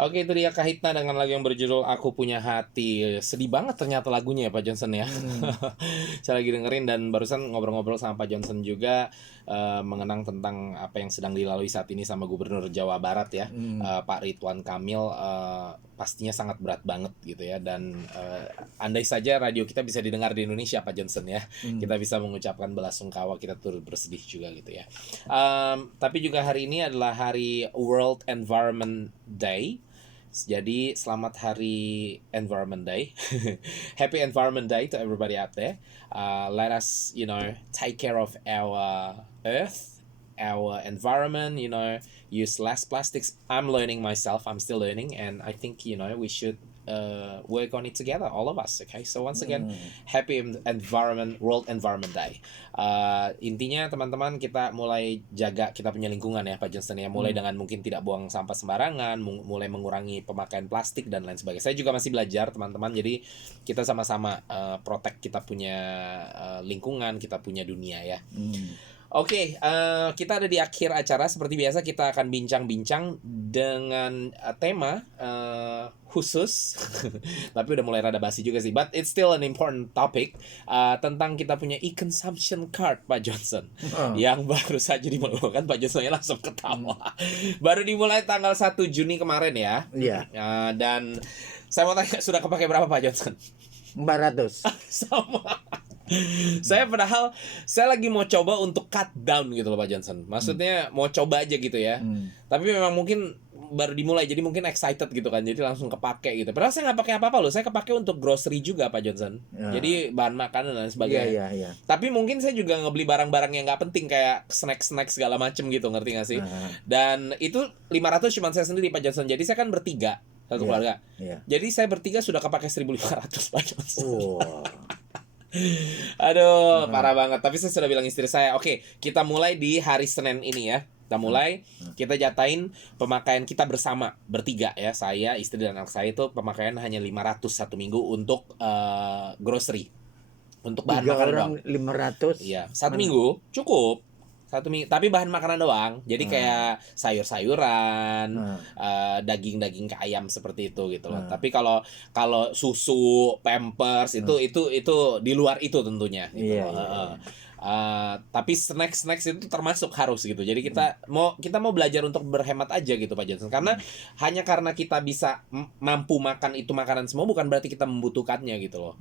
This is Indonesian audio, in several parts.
Oke, itu dia Kahitna dengan lagu yang berjudul Aku Punya Hati. Sedih banget ternyata lagunya ya Pak Johnson ya. Saya lagi dengerin dan barusan ngobrol-ngobrol sama Pak Johnson juga mengenang tentang apa yang sedang dilalui saat ini sama Gubernur Jawa Barat ya, Pak Ridwan Kamil. Pastinya sangat berat banget gitu ya. Dan andai saja radio kita bisa didengar di Indonesia Pak Johnson ya, kita bisa mengucapkan belasungkawa, kita turut bersedih juga gitu ya. Tapi juga hari ini adalah hari World Environment Day. Jadi selamat hari Environment Day. Happy Environment Day to everybody out there. Let us, take care of our earth, our environment, use less plastics. I'm learning myself. I'm still learning, and I think, we should work on it together, all of us. Okay, so once again, Happy World Environment Day. Intinya teman-teman, kita mulai jaga kita punya lingkungan ya Pak Johnson ya. Mulai dengan mungkin tidak buang sampah sembarangan, mulai mengurangi pemakaian plastik dan lain sebagainya. Saya juga masih belajar teman-teman. Jadi kita sama-sama protect kita punya lingkungan, kita punya dunia ya. Oke, kita ada di akhir acara. Seperti biasa kita akan bincang-bincang dengan tema khusus tapi udah mulai rada basi juga sih, but it's still an important topic, tentang kita punya e-consumption card Pak Johnson, yang baru saja dimulai. Pak Johnson langsung ketawa. Baru dimulai tanggal 1 Juni kemarin ya. Dan saya mau tanya, sudah kepake berapa Pak Johnson? 400. Sama. Saya lagi mau coba untuk cut down gitu loh Pak Johnson. Maksudnya mau coba aja gitu ya. Tapi memang mungkin baru dimulai, jadi mungkin excited gitu kan, jadi langsung kepake gitu. Padahal saya nggak pakai apa-apa loh, saya kepake untuk grocery juga Pak Johnson. Jadi bahan makanan dan sebagainya. Tapi mungkin saya juga ngebeli barang-barang yang nggak penting kayak snack segala macem gitu, ngerti nggak sih? Dan itu 500 cuma saya sendiri Pak Johnson. Jadi saya kan bertiga satu keluarga. Jadi saya bertiga sudah kepake 1.500 Pak Johnson. Aduh, parah banget. Tapi saya sudah bilang istri saya, oke, kita mulai di hari Senin ini ya. Kita mulai, kita jatain pemakaian kita bersama, bertiga ya. Saya, istri, dan anak saya itu pemakaian hanya 500 satu minggu untuk grocery. Untuk bahan makanan doang. 500? Iya, satu minggu cukup. Satu minggu, tapi bahan makanan doang. Jadi kayak sayur-sayuran, daging ke ayam seperti itu gitu loh. Tapi kalau susu, Pampers itu di luar itu tentunya gitu. Tapi snacks itu termasuk harus gitu. Jadi kita mau belajar untuk berhemat aja gitu Pak Johnson. Karena hanya karena kita bisa mampu makan itu makanan semua bukan berarti kita membutuhkannya gitu loh.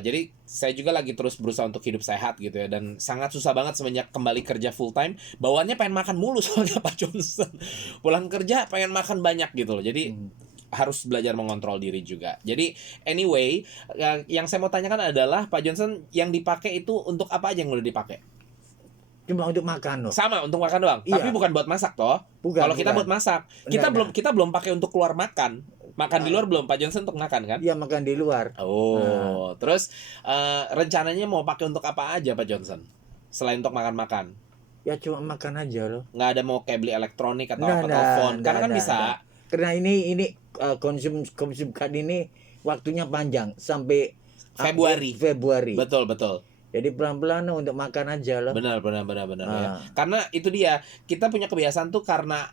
Jadi saya juga lagi terus berusaha untuk hidup sehat gitu ya, dan sangat susah banget semenjak kembali kerja full time. Bawaannya pengen makan mulu soalnya Pak Johnson. Pulang kerja pengen makan banyak gitu loh. Jadi harus belajar mengontrol diri juga. Jadi anyway, yang saya mau tanyakan adalah Pak Johnson, yang dipakai itu untuk apa aja yang udah dipakai? Cuma untuk makan loh. Sama, untuk makan doang. Tapi bukan buat masak toh. Kalau kita buat masak, kita belum pakai untuk keluar makan. Makan di luar belum Pak Johnson untuk makan kan? Iya, makan di luar. Terus rencananya mau pakai untuk apa aja Pak Johnson? Selain untuk makan-makan? Ya cuma makan aja loh. Nggak ada mau kayak beli elektronik atau telepon? Karena kan bisa. Karena ini konsum card ini waktunya panjang sampai Februari. Betul. Jadi pelan-pelan untuk makan aja loh. Benar ya. Karena itu dia, kita punya kebiasaan tuh karena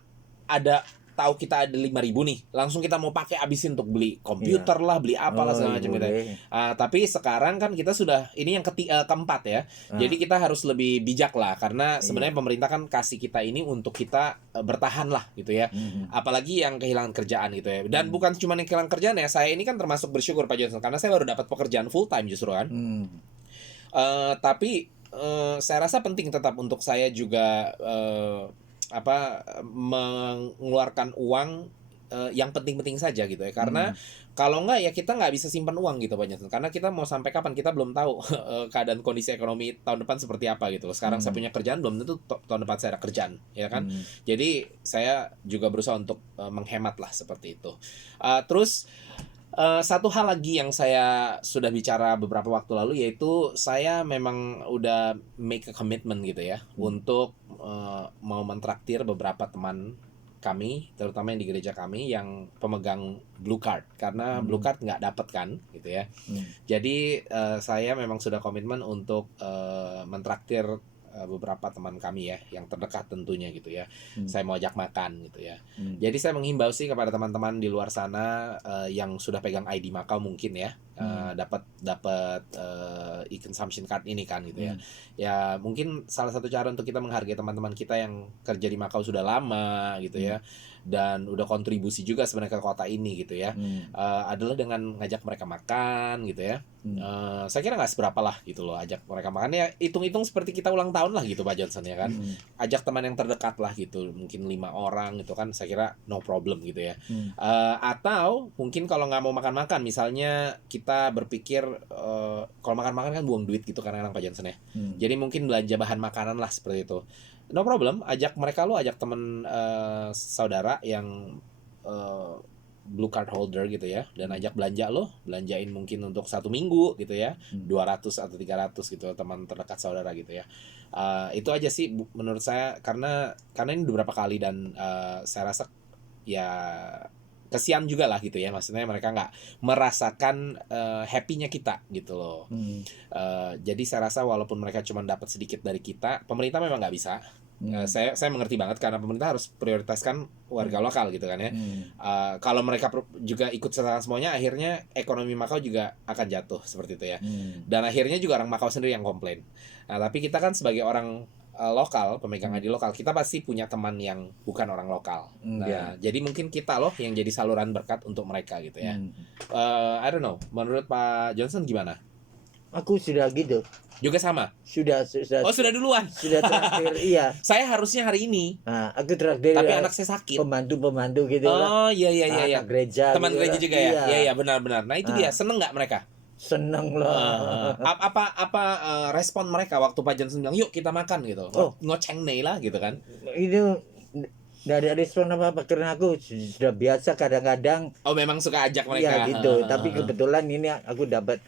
tahu kita ada 5.000 nih, langsung kita mau pakai abisin untuk beli komputer lah, beli apalah segala macam gitu. Tapi sekarang kan kita sudah, ini yang keempat ya. Jadi kita harus lebih bijak lah, karena sebenarnya pemerintah kan kasih kita ini untuk kita bertahan lah gitu ya. Apalagi yang kehilangan kerjaan gitu ya. Dan bukan cuma yang kehilangan kerjaan ya, saya ini kan termasuk bersyukur Pak Johnson, karena saya baru dapat pekerjaan full time justru kan. Tapi saya rasa penting tetap untuk saya juga mengeluarkan uang yang penting-penting saja gitu ya. Karena kalau enggak ya kita nggak bisa simpan uang gitu Pak Johnson. Karena kita mau sampai kapan, kita belum tahu keadaan kondisi ekonomi tahun depan seperti apa gitu. Sekarang saya punya kerjaan, belum tentu tahun depan saya ada kerjaan ya kan. Jadi saya juga berusaha untuk menghemat lah seperti itu. Terus satu hal lagi yang saya sudah bicara beberapa waktu lalu, yaitu saya memang udah make a commitment gitu ya, untuk mau mentraktir beberapa teman kami, terutama yang di gereja kami yang pemegang blue card, karena blue card nggak dapat kan gitu ya. Jadi saya memang sudah komitmen untuk mentraktir beberapa teman kami ya yang terdekat tentunya gitu ya. Hmm. Saya mau ajak makan gitu ya. Hmm. Jadi saya menghimbau sih kepada teman-teman di luar sana yang sudah pegang ID Macau mungkin ya, dapat e-consumption card ini kan gitu ya. Ya mungkin salah satu cara untuk kita menghargai teman-teman kita yang kerja di Macau sudah lama gitu ya, dan udah kontribusi juga sebenarnya ke kota ini gitu ya, adalah dengan ngajak mereka makan gitu ya. Saya kira nggak seberapa lah gitu loh, ajak mereka makan ya, hitung-hitung seperti kita ulang tahun lah gitu Pak Johnson ya kan. Ajak teman yang terdekat lah gitu, mungkin 5 orang gitu kan, saya kira no problem gitu ya. Atau mungkin kalau nggak mau makan-makan, misalnya kita berpikir kalau makan-makan kan buang duit gitu kadang-kadang Pak Johnson ya. Jadi mungkin belanja bahan makanan lah seperti itu. No problem, ajak mereka lo, ajak temen saudara yang blue card holder gitu ya, dan ajak belanja lo, belanjain mungkin untuk 1 minggu gitu ya, 200 atau 300 gitu teman terdekat saudara gitu ya. Itu aja sih menurut saya, karena ini beberapa kali dan saya rasa ya kesian juga lah gitu ya, maksudnya mereka nggak merasakan happy-nya kita gitu loh. Jadi saya rasa walaupun mereka cuma dapat sedikit dari kita, pemerintah memang nggak bisa. Saya mengerti banget karena pemerintah harus prioritaskan warga lokal gitu kan ya. Kalau mereka juga ikut serta semuanya, akhirnya ekonomi Macau juga akan jatuh seperti itu ya. Dan akhirnya juga orang Macau sendiri yang komplain. Nah, tapi kita kan sebagai orang lokal, pemegang ID lokal, kita pasti punya teman yang bukan orang lokal. Nah, jadi mungkin kita loh yang jadi saluran berkat untuk mereka gitu ya. I don't know, menurut Pak Johnson gimana? Aku sudah gitu. Juga sama? Sudah. Oh, sudah duluan? Sudah terakhir, iya. Saya harusnya hari ini. Nah, aku terakhir. Tapi anak saya sakit. Pembantu gitu lah. Oh, iya. Anak gereja. Teman gitu gereja lah. juga ya? Iya, benar. Nah, itu dia. Seneng nggak mereka? Seneng lah. Apa respon mereka waktu Pak Johnson bilang, yuk kita makan gitu? Ngoceng nih lah gitu kan? Itu dari respon apa karena aku sudah biasa kadang-kadang. Oh, memang suka ajak mereka. Iya gitu. Tapi kebetulan ini aku dapat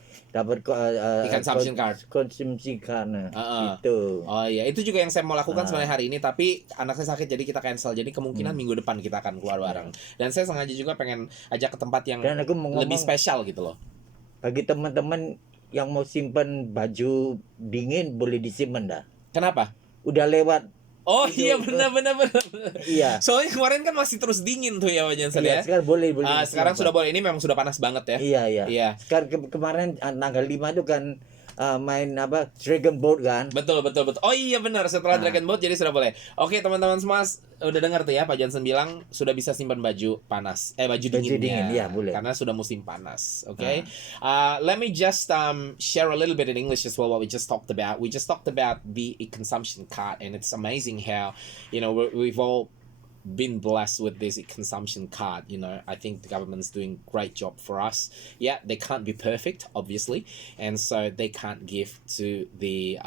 consumption card. Konsumsi karena itu. Oh iya, itu juga yang saya mau lakukan sebenarnya hari ini, tapi anak saya sakit jadi kita cancel. Jadi kemungkinan minggu depan kita akan keluar bareng. Dan saya sengaja juga pengen ajak ke tempat yang lebih spesial gitu loh. Bagi teman-teman yang mau simpen baju dingin boleh disimpan dah. Kenapa? Udah lewat. Oh iya, benar. Iya. Soalnya kemarin kan masih terus dingin tuh ya Pak Johnson ya. Sekarang boleh. Sekarang sudah boleh. Ini memang sudah panas banget ya. Iya. Sekarang kemarin tanggal 5 itu kan main Dragon Boat kan. Betul. Oh iya benar, setelah Dragon Boat jadi sudah boleh. Oke, teman-teman semua udah dengar tuh ya, Pak Johnson bilang sudah bisa simpan baju panas, baju dinginnya. Ya, boleh. Karena sudah musim panas. Okay. Let me just share a little bit in English as well what we just talked about. We just talked about the consumption card, and it's amazing how, we've all been blessed with this consumption card. I think the government's doing great job for us. Yeah, they can't be perfect, obviously, and so they can't give to the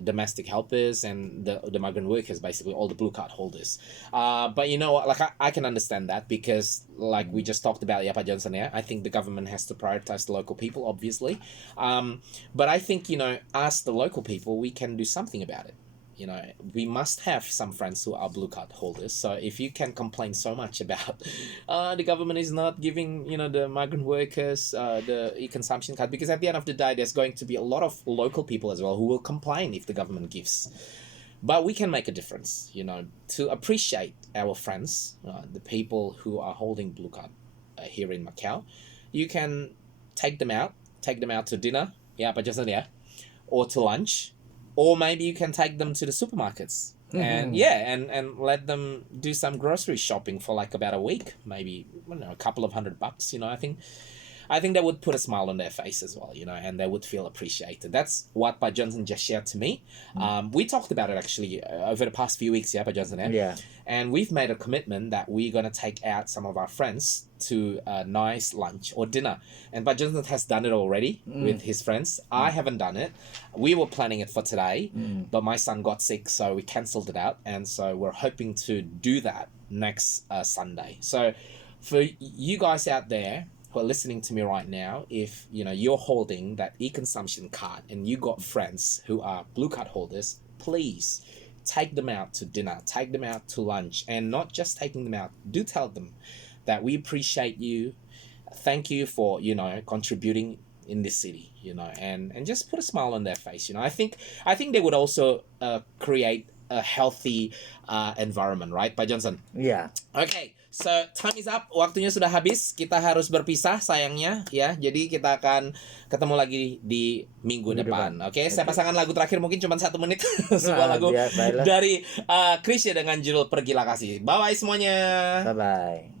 domestic helpers and the migrant workers, basically all the blue card holders. But like I can understand that, because like we just talked about, Pak Johnson, yeah, I think the government has to prioritize the local people, obviously. But I think, as the local people, we can do something about it. We must have some friends who are blue card holders. So if you can complain so much about the government is not giving, the migrant workers the e-consumption card, because at the end of the day, there's going to be a lot of local people as well who will complain if the government gives. But we can make a difference, to appreciate our friends, the people who are holding blue card here in Macau. You can take them out to dinner, Pak Johnson, or to lunch. Or maybe you can take them to the supermarkets and let them do some grocery shopping for like about a week, maybe a couple of $100. I think that would put a smile on their face as well, and they would feel appreciated. That's what Pa Johnson just shared to me. We talked about it actually over the past few weeks, Pa Johnson. Yeah. And we've made a commitment that we're going to take out some of our friends to a nice lunch or dinner. And Pa Johnson has done it already with his friends. I haven't done it. We were planning it for today, but my son got sick, so we cancelled it out. And so we're hoping to do that next Sunday. So for you guys out there who are listening to me right now, if you're holding that e-consumption card and you got friends who are blue card holders, please take them out to dinner, take them out to lunch, and not just taking them out. Do tell them that we appreciate you. Thank you for contributing in this city, and just put a smile on their face. I think they would also create a healthy environment, right, Pak Johnson? Iya. Okay, so time is up. Waktunya sudah habis. Kita harus berpisah sayangnya ya. Jadi kita akan ketemu lagi di minggu depan. Oke, saya pasangkan lagu terakhir mungkin cuma 1 menit. Sebuah lagu biar, baiklah. dari Chrisye dengan judul Pergilah Kasih. Bye bye semuanya. Bye bye.